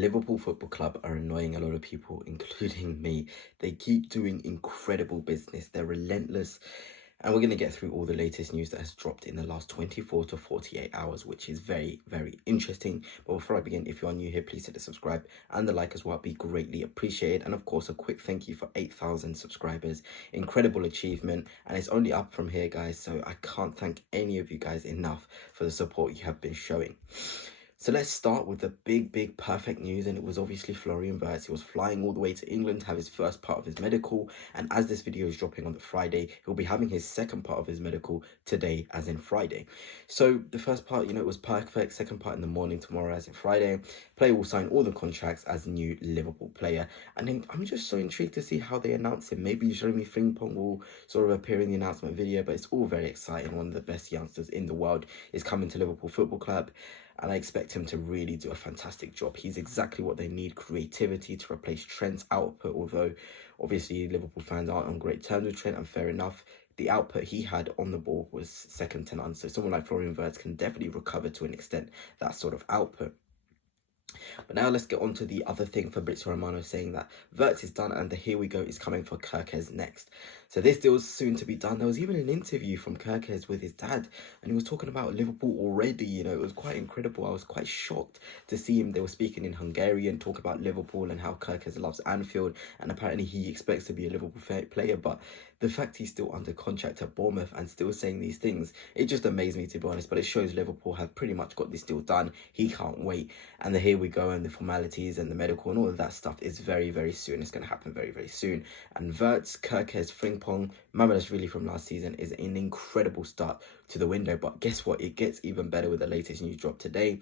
Liverpool Football Club are annoying a lot of people, including me. They keep doing incredible business. They're relentless. And we're going to get through all the latest news that has dropped in the last 24 to 48 hours, which is very, very interesting. But before I begin, if you are new here, please hit the subscribe and the like as well. It'd be greatly appreciated. And of course, a quick thank you for 8,000 subscribers. Incredible achievement. And it's only up from here, guys. So I can't thank any of you guys enough for the support you have been showing. So let's start with the big, perfect news, and it was obviously Florian Wirtz. He was flying all the way to England to have his first part of his medical, and as this video is dropping on the Friday, he'll be having his second part of his medical today, as in Friday. So the first part, it was perfect. Second part in the morning tomorrow, as in Friday. Player will sign all the contracts as a new Liverpool player, and then I'm just so intrigued to see how they announce him. Maybe Jeremy Frimpong will sort of appear in the announcement video, but it's all very exciting. One of the best youngsters in the world is coming to Liverpool Football Club. And I expect him to really do a fantastic job. He's exactly what they need, creativity to replace Trent's output, although obviously Liverpool fans aren't on great terms with Trent, and fair enough. The output he had on the ball was second to none. So someone like Florian Wirtz can definitely recover to an extent that sort of output. But now let's get on to the other thing. Fabrizio Romano saying that Wirtz is done and the here we go is coming for Kerkez next. So this deal is soon to be done. There was even an interview from Kerkez with his dad, and he was talking about Liverpool already. It was quite incredible. I was quite shocked to see him. They were speaking in Hungarian, talk about Liverpool and how Kerkez loves Anfield, and apparently he expects to be a Liverpool player. But the fact he's still under contract at Bournemouth and still saying these things, it just amazed me, to be honest. But it shows Liverpool have pretty much got this deal done. He can't wait. And the here we go and the formalities and the medical and all of that stuff is very, very soon. It's going to happen very, very soon. And Wirtz, Kerkez, Frimpong, really from last season is an incredible start to the window. But guess what? It gets even better with the latest news drop today.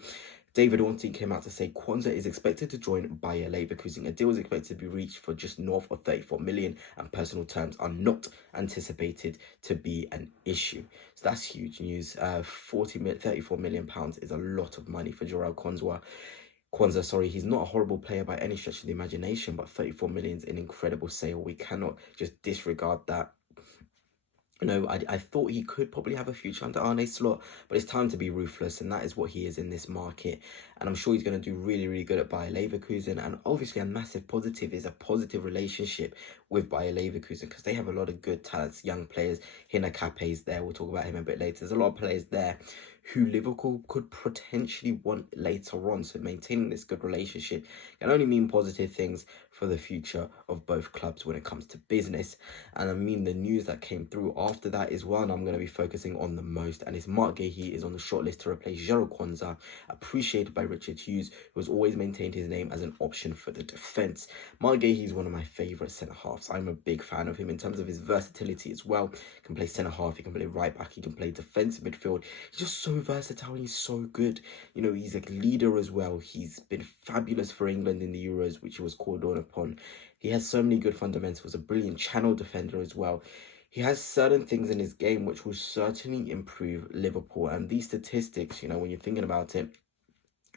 David Ornstein came out to say Quansah is expected to join Bayer Leverkusen. A deal is expected to be reached for just north of 34 million, and personal terms are not anticipated to be an issue. So that's huge news. 34 million pounds is a lot of money for Jarell Quansah, he's not a horrible player by any stretch of the imagination, but 34 million is an incredible sale. We cannot just disregard that. I thought he could probably have a future under Arne Slot, but it's time to be ruthless, and that is what he is in this market. And I'm sure he's going to do really, really good at Bayer Leverkusen. And obviously a massive positive is a positive relationship with Bayer Leverkusen, because they have a lot of good talents, young players. Hina Kape is there. We'll talk about him a bit later. There's a lot of players there who Liverpool could potentially want later on. So maintaining this good relationship can only mean positive things for the future of both clubs when it comes to business. And I mean, the news that came through after that is one I'm going to be focusing on the most, and it's Marc Guehi is on the shortlist to replace Jarell Quansah, appreciated by Richard Hughes, who has always maintained his name as an option for the defence. Marc Guehi is one of my favourite centre-halves. I'm a big fan of him in terms of his versatility as well. He can play centre-half, he can play right-back, he can play defensive midfield. He's just so versatile and he's so good. He's a leader as well. He's been fabulous for England in the Euros, which he was called on upon. He has so many good fundamentals, a brilliant channel defender as well. He has certain things in his game which will certainly improve Liverpool. And these statistics, when you're thinking about it,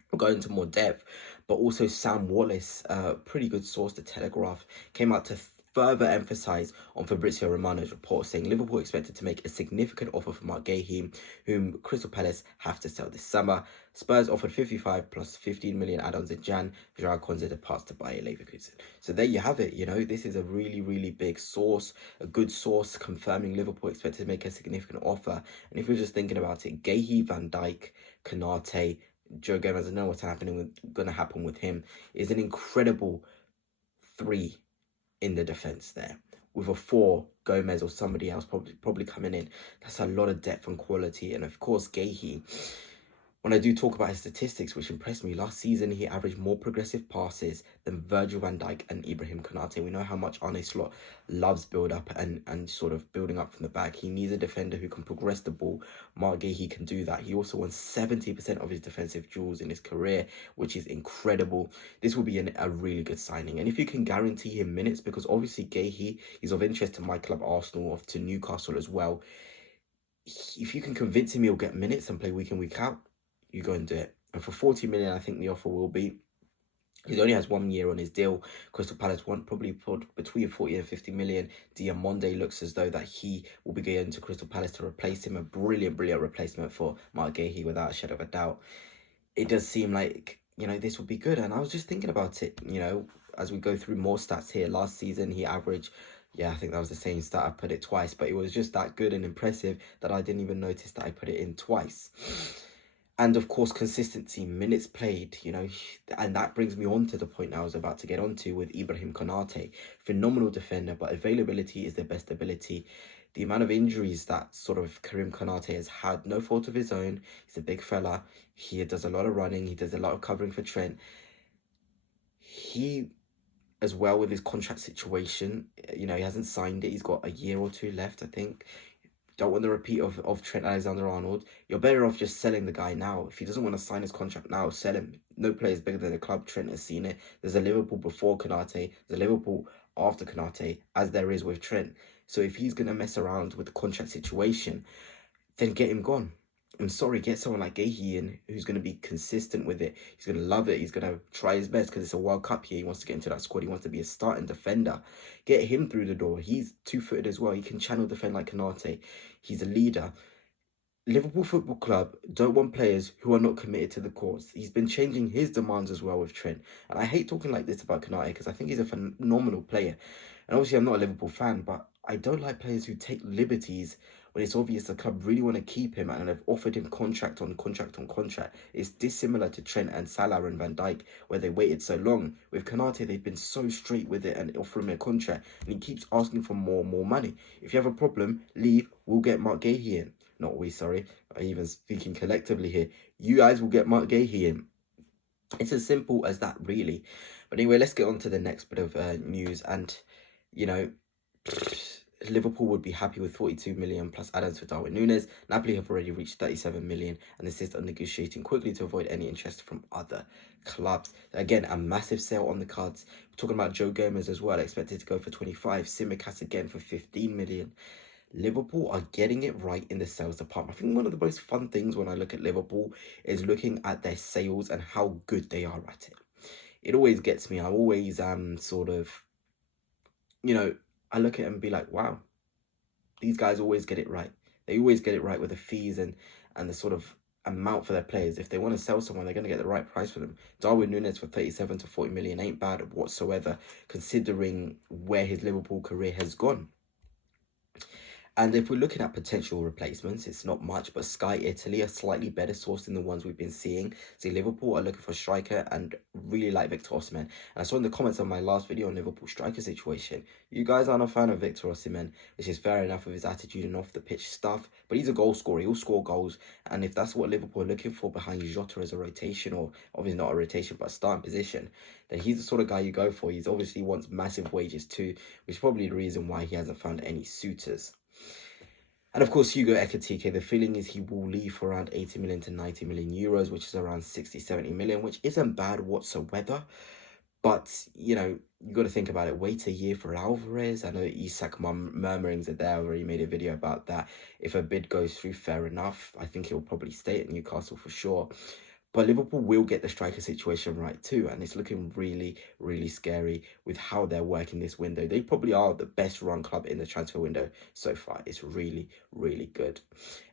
we'll go into more depth. But also Sam Wallace, a pretty good source, The Telegraph, came out to further emphasise on Fabrizio Romano's report, saying Liverpool expected to make a significant offer for Marc Guehi, whom Crystal Palace have to sell this summer. Spurs offered 55 plus 15 million add-ons in Jan. Jarell Quansah departs to Bayer Leverkusen. So there you have it. This is a really, really big source, a good source confirming Liverpool expected to make a significant offer. And if you're just thinking about it, Guehi, Van Dijk, Konate, Joe Gomez, I know what's going to happen with him, is an incredible three in the defence there, with a 4, Gomez or somebody else probably coming in. That's a lot of depth and quality. And of course, Guehi, when I do talk about his statistics, which impressed me, last season he averaged more progressive passes than Virgil van Dijk and Ibrahim Konate. We know how much Arne Slot loves build up and sort of building up from the back. He needs a defender who can progress the ball. Marc Guehi can do that. He also won 70% of his defensive duels in his career, which is incredible. This will be a really good signing. And if you can guarantee him minutes, because obviously Guehi is of interest to my club Arsenal, to Newcastle as well. If you can convince him he'll get minutes and play week in, week out, you go and do it. And for 40 million, I think the offer will be. He only has 1 year on his deal. Crystal Palace want probably put between 40 and 50 million. Diamonde looks as though that he will be going to Crystal Palace to replace him. A brilliant replacement for Marc Guehi, without a shadow of a doubt. It does seem like you know, this would be good. And I was just thinking about it, you know, as we go through more stats here. Last season, he averaged, yeah, I think that was the same stat. I put it twice, but it was just that good and impressive that I didn't even notice that I put it in twice. And of course, consistency, minutes played, you know, and that brings me on to the point I was about to get onto with Ibrahim Konate. Phenomenal defender, but availability is their best ability. The amount of injuries that sort of Karim Konate has had, no fault of his own. He's a big fella. He does a lot of running. He does a lot of covering for Trent. He, as well, with his contract situation, you know, he hasn't signed it. He's got a year or two left, I think. Don't want the repeat of Trent Alexander-Arnold. You're better off just selling the guy now. If he doesn't want to sign his contract now, sell him. No player is bigger than the club. Trent has seen it. There's a Liverpool before Konate. There's a Liverpool after Konate, as there is with Trent. So if he's going to mess around with the contract situation, then get him gone. I'm sorry, get someone like Guehi in who's going to be consistent with it. He's going to love it. He's going to try his best because it's a World Cup year. He wants to get into that squad. He wants to be a starting defender. Get him through the door. He's two-footed as well. He can channel defend like Konate. He's a leader. Liverpool Football Club don't want players who are not committed to the cause. He's been changing his demands as well with Trent. And I hate talking like this about Konate because I think he's a phenomenal player. And obviously I'm not a Liverpool fan, but I don't like players who take liberties when it's obvious the club really want to keep him and have offered him contract on contract on contract. It's dissimilar to Trent and Salah and Van Dijk, where they waited so long. With Konate, they've been so straight with it and offer him a contract, and he keeps asking for more and more money. If you have a problem, leave. We'll get Marc Guehi in. Not we, sorry. I'm even speaking collectively here. You guys will get Marc Guehi in. It's as simple as that, really. But anyway, let's get on to the next bit of news. And, you know, Liverpool would be happy with 42 million plus add-ons for Darwin Núñez. Napoli have already reached 37 million and insist on negotiating quickly to avoid any interest from other clubs. Again, a massive sale on the cards. We're talking about Joe Gomez as well, expected to go for 25. Simicast again for 15 million. Liverpool are getting it right in the sales department. I think one of the most fun things when I look at Liverpool is looking at their sales and how good they are at it. It always gets me. I always sort of, you know, I look at it and be like, wow, these guys always get it right. They always get it right with the fees and the sort of amount for their players. If they want to sell someone, they're going to get the right price for them. Darwin Núñez for 37 to 40 million ain't bad whatsoever, considering where his Liverpool career has gone. And if we're looking at potential replacements, it's not much, but Sky Italy are slightly better sourced than the ones we've been seeing. See, Liverpool are looking for a striker and really like Victor Osimhen. And I saw in the comments on my last video on Liverpool striker situation, you guys aren't a fan of Victor Osimhen, which is fair enough with his attitude and off the pitch stuff, but he's a goal scorer. He'll score goals. And if that's what Liverpool are looking for behind Jota as a rotation, or obviously not a rotation, but a starting position, then he's the sort of guy you go for. He's obviously wants massive wages too, which is probably the reason why he hasn't found any suitors. And of course, Hugo Ekitike, the feeling is he will leave for around 80 million to 90 million euros, which is around 60, 70 million, which isn't bad whatsoever. But, you know, you got to think about it. Wait a year for Alvarez. I know Isak murmurings are there. I already made a video about that. If a bid goes through, fair enough. I think he'll probably stay at Newcastle for sure. But Liverpool will get the striker situation right too. And it's looking really, really scary with how they're working this window. They probably are the best run club in the transfer window so far. It's really, really good.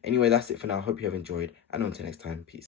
Anyway, that's it for now. Hope you have enjoyed. And until next time, peace.